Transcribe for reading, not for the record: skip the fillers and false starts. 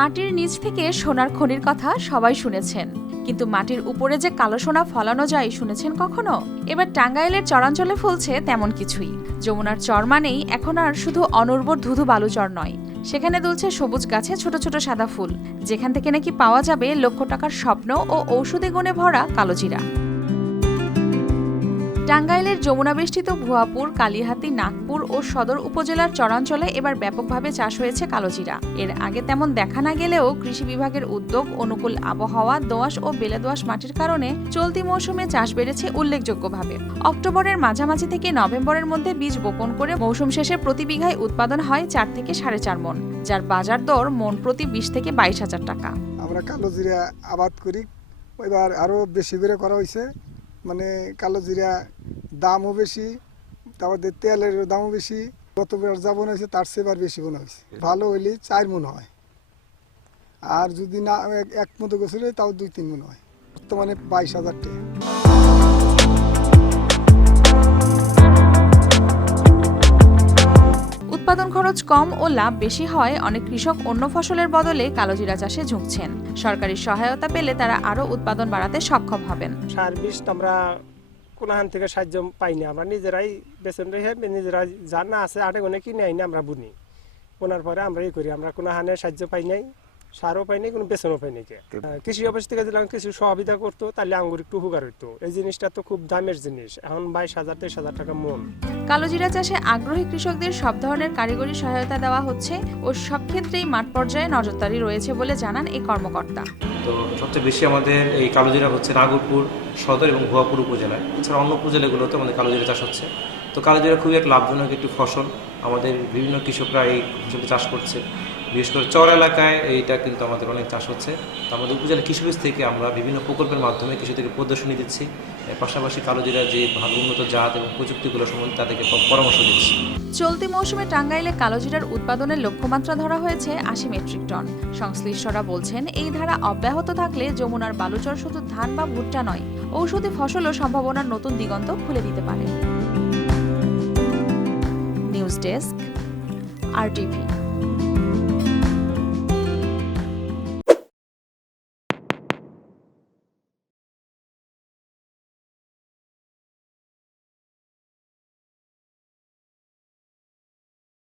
মাটির নিচ থেকে সোনার খনির কথা সবাই শুনেছেন, কিন্তু মাটির উপরে যে কালো সোনা ফলানো যায় শুনেছেন কখনো? এবার টাঙ্গাইলের চরাঞ্চলে ফলছে তেমন কিছুই। যমুনার চর মানেই এখন আর শুধু অনুর্বর ধুধু বালুচর নয়, সেখানে দুলছে সবুজ গাছে ছোট ছোট সাদা ফুল, যেখান থেকে নাকি পাওয়া যাবে লক্ষ টাকার স্বপ্ন ও ঔষধি গুণে ভরা কালোজিরা। টাঙ্গাইলের যমুনা বেষ্টিত ভুয়াপুর, কালিহাতী, নাগপুর ও সদর উপজেলার চরাঞ্চলে এবার ব্যাপকভাবে চাষ হয়েছে কালোজিরা। এর আগে তেমন দেখা না গেলেও কৃষি বিভাগের উদ্যোগ, অনুকূল আবহাওয়া, দোআঁশ ও বেলে দোআঁশ মাটির কারণে চলতি মৌসুমে চাষ বেড়েছে উল্লেখযোগ্যভাবে। অক্টোবরের মাঝামাঝি থেকে নভেম্বরের মধ্যে বীজ বপন করে মৌসুম শেষে প্রতি বিঘায় উৎপাদন হয় 4 থেকে 4.5 মণ, যার বাজার দর মণ প্রতি 20 থেকে 22,000 টাকা। আমরা কালোজিরা আবাদ করি, এবার আরো বেশি করে করা হয়েছে। মানে কালোজিরা দামও বেশি, তারপর তেলের দামও বেশি। গতবার যা বোনা হয়েছে তার চেয়ে বেশি বোনা হয়েছে। ভালো হইলে 4 মণ হয়, আর যদি না 1 মতো গোছলে তাও 2-3 মণ হয়। বর্তমানে 22,000 টাকা। উৎপাদন খরচ কম ও লাভ বেশি হয় অনেক কৃষক অন্য ফসলের বদলে কালোজিরা চাষে ঝুঁকছেন। সরকারি সহায়তা পেলে তারা আরও উৎপাদন বাড়াতে সক্ষম হবেন। সার বীজ আমরা কোনো হান থেকে সাহায্য পাইনি, আমরা নিজেরাই বেতন রেখে নিজেরাই যা না আছে আটে গুনে কিনে আইনি আমরা বুনি, বোনার পরে আমরা করি। আমরা কোনো হানে সাহায্য পাই নাই, সারও পাইনি, কোনো বেতনও পাইনি। কৃষি অফিস থেকে যদি কিছু সহযোগিতা করতো তাহলে আঙ্গুর একটু উপকার হইতো। এই জিনিসটা তো খুব দামের জিনিস, এখন 22,000-23,000 টাকা মণ। কালোজিরা চাষে আগ্রহী কৃষকদের সব ধরনের কারিগরি সহায়তা দেওয়া হচ্ছে ও সব ক্ষেত্রেই মাঠ পর্যায়ে নজরদারি রয়েছে বলে জানান এই কর্মকর্তা। তো সবচেয়ে বেশি আমাদের এই কালোজিরা হচ্ছে নাগরপুর সদর এবং ভুয়াপুর উপজেলায়, এছাড়া অন্য উপজেলাগুলোতে আমাদের কালোজিরা চাষ হচ্ছে। তো কালোজিরা খুবই এক লাভজনক একটি ফসল, আমাদের বিভিন্ন কৃষকরা এই ফসলটি চাষ করছে। বিশেষ করে চর এলাকায় এইটা কিন্তু আমাদের অনেক চাষ হচ্ছে। তো আমাদের উপজেলা কৃষি অফিস থেকে আমরা বিভিন্ন প্রকল্পের মাধ্যমে কৃষকদেরকে প্রদর্শনী দিচ্ছি, পাশাপাশি কালোজিরার যে ভালো উন্নত জাত এবং প্রযুক্তিগুলো সম্বন্ধে তাদেরকে পরামর্শ দিচ্ছি। চলতি মৌসুমে টাঙ্গাইলে কালোজিরার উৎপাদনের লক্ষ্যমাত্রা ধরা হয়েছে 80 মেট্রিক টন। সংশ্লিষ্টরা বলছেন, এই ধারা অব্যাহত থাকলে যমুনার বালুচর শুধু ধান বা ভুট্টা নয়, ঔষধি ফসলও সম্ভাবনার নতুন দিগন্ত খুলে দিতে পারে। News desk, RTV।